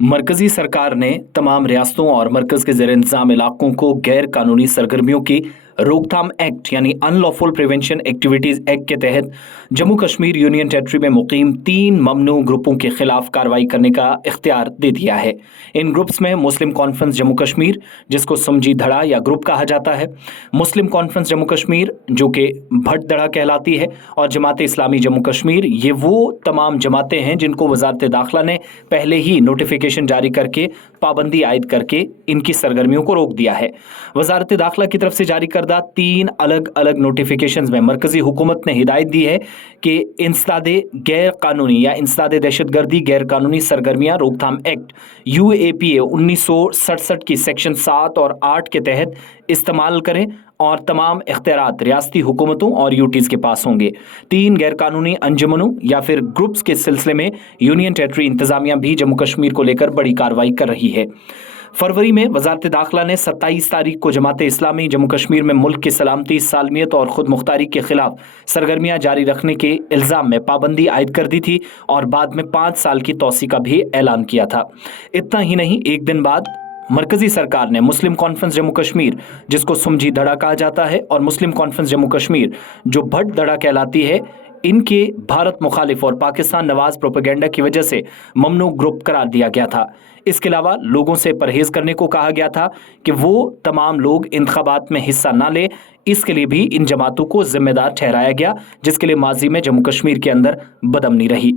मरकजी सरकार ने तमाम रियासतों और मरकज के ज़ेर इंतज़ाम इलाकों को गैर कानूनी सरगर्मियों की रोकथाम एक्ट यानी अनलॉफुल प्रिवेंशन एक्टिविटीज़ एक्ट के तहत जम्मू कश्मीर यूनियन टेरिटरी में मुकीम 3 ममनू ग्रुपों के खिलाफ कार्रवाई करने का इख्तियार दे दिया है। इन ग्रुप्स में मुस्लिम कॉन्फ्रेंस जम्मू कश्मीर, जिसको समझी धड़ा या ग्रुप कहा जाता है, मुस्लिम कॉन्फ्रेंस जम्मू कश्मीर जो कि भट धड़ा कहलाती है, और जमात इस्लामी जम्मू कश्मीर। ये वो तमाम जमातें हैं जिनको वजारत दाखिला ने पहले ही नोटिफिकेशन जारी करके पाबंदी आयद करके इनकी सरगर्मियों को रोक दिया है। वजारत दाखिला की तरफ से जारी करदा 3 अलग अलग नोटिफिकेशंस में मरकजी हुकूमत ने हिदायत दी है कि इंसदादे गैर कानूनी या इंसदादे दहशतगर्दी गैर कानूनी सरगर्मियां रोकथाम एक्ट UAPA 1967 की सेक्शन 7 और 8 के तहत इस्तेमाल करें और तमाम इख्तियारात रियासती हुकूमतों और यूटीज़ के पास होंगे। 3 गैर कानूनी अंजुमनों या फिर ग्रुप्स के सिलसिले में यूनियन टेरिटरी इंतजामिया भी जम्मू कश्मीर को लेकर बड़ी कार्रवाई कर रही है। फरवरी में वजारत दाखिला ने 27 तारीख को जमात इस्लामी जम्मू कश्मीर में मुल्क की सलामती, सालमियत और खुद मुख्तारी के खिलाफ सरगर्मियां जारी रखने के इल्ज़ाम में पाबंदी आयद कर दी थी और बाद में 5 साल की तौसी का भी ऐलान किया था। इतना ही नहीं, एक दिन बाद मरकजी सरकार ने मुस्लिम कॉन्फ्रेंस जम्मू कश्मीर, जिसको समझी धड़ा कहा जाता है, और मुस्लिम कॉन्फ्रेंस जम्मू कश्मीर जो भट धड़ा कहलाती है, इनके भारत मुखालिफ और पाकिस्तान नवाज प्रोपेगेंडा की वजह से ममनू ग्रुप करार दिया गया था। इसके अलावा लोगों से परहेज करने को कहा गया था कि वो तमाम लोग इंतखाबात में हिस्सा ना लें। इसके लिए भी इन जमातों को जिम्मेदार ठहराया गया, जिसके लिए माजी में जम्मू कश्मीर के अंदर बदअमनी रही।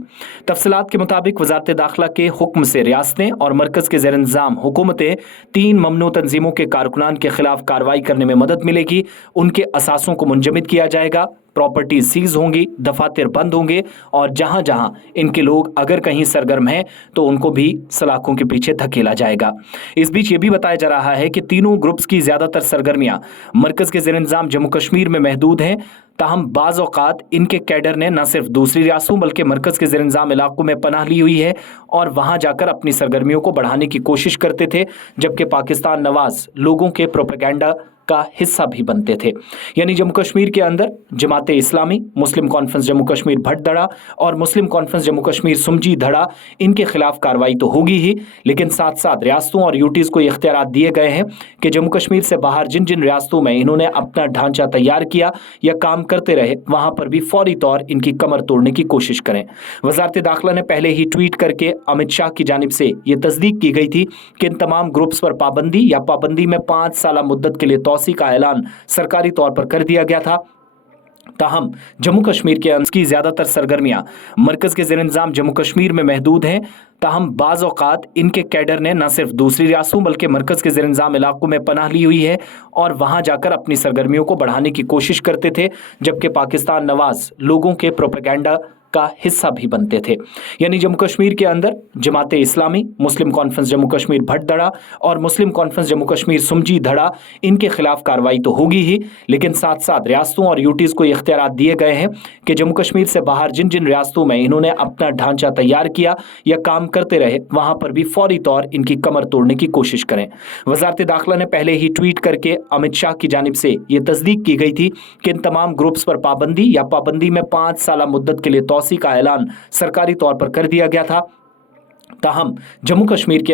तफसीलात के मुताबिक वजारत दाखिला के हुक्म से रियासतें और मरकज के ज़ेर इंतज़ाम हुकूमतें 3 ममनू तंजीमों के कारकुनान के खिलाफ कार्रवाई करने में मदद मिलेगी। उनके असासों को मुंजमद किया जाएगा, प्रॉपर्टी सीज होंगी, दफातर बंद होंगे, और जहां जहां इनके लोग अगर कहीं सरगर्म हैं तो उनको भी सलाखों के पीछे धकेला जाएगा। इस बीच ये भी बताया जा रहा है कि तीनों ग्रुप्स की ज्यादातर सरगर्मियां मरकज के ज़ेर इंतज़ाम जम्मू कश्मीर में महदूद हैं। ताहम बाज़ औक़ात इनके कैडर ने न सिर्फ दूसरी रियासतों बल्कि मरकज के ज़ेर इंतज़ाम इलाकों में पनाह ली हुई है और वहां जाकर अपनी सरगर्मियों को बढ़ाने की कोशिश करते थे, जबकि पाकिस्तान नवाज लोगों के प्रोपेगेंडा का हिस्सा भी बनते थे। यानी जम्मू कश्मीर के अंदर जमात इस्लामी, मुस्लिम कॉन्फ्रेंस जम्मू कश्मीर भट धड़ा और मुस्लिम कॉन्फ्रेंस जम्मू कश्मीर समझी धड़ा, इनके खिलाफ कार्रवाई तो होगी ही, लेकिन साथ साथ रियासतों और यूटीज़ को इख्तियारात दिए गए हैं कि जम्मू कश्मीर से बाहर जिन जिन रियासतों में इन्होंने अपना ढांचा तैयार किया या काम करते रहे, वहां पर भी फौरी तौर इनकी कमर तोड़ने की कोशिश करें। वजारत दाखिला ने पहले ही ट्वीट करके अमित शाह की जानिब से यह तस्दीक की गई थी कि इन तमाम ग्रुप्स पर पाबंदी या पाबंदी में 5 साल मुद्दत के लिए तौसी का ऐलान सरकारी तौर पर कर दिया गया था। ताहम जम्मू कश्मीर के अंदर की ज्यादातर सरगर्मियां मरकज के ज़ेर इंतज़ाम जम्मू कश्मीर में महदूद हैं। ताहम बाज़ औक़ात इनके कैडर ने न सिर्फ दूसरी रियासतों बल्कि मरकज के ज़ेर इंतज़ाम इलाकों में पनाह ली हुई है और वहां जाकर अपनी सरगर्मियों को बढ़ाने की कोशिश करते थे, जबकि पाकिस्तान नवाज लोगों के प्रोपेगेंडा का हिस्सा भी बनते थे। यानी जम्मू कश्मीर के अंदर जमात इस्लामी, मुस्लिम कॉन्फ्रेंस जम्मू कश्मीर भट धड़ा और मुस्लिम कॉन्फ्रेंस जम्मू कश्मीर समझी धड़ा, इनके खिलाफ कार्रवाई तो होगी ही, लेकिन साथ साथ रियासतों और यूटीज़ को इख्तियारात दिए गए हैं कि जम्मू कश्मीर से बाहर जिन जिन रियासतों में इन्होंने अपना ढांचा तैयार किया या काम करते रहे, वहां पर भी फौरी तौर इनकी कमर तोड़ने की कोशिश करें। वजारत दाखिला ने पहले ही ट्वीट करके अमित शाह की जानिब से यह तस्दीक की गई थी कि इन तमाम ग्रुप्स पर पाबंदी या पाबंदी में 5 साल मुद्दत के लिए तौसी का ऐलान सरकारी तौर पर कर दिया गया था। ताहम जम्मू कश्मीर के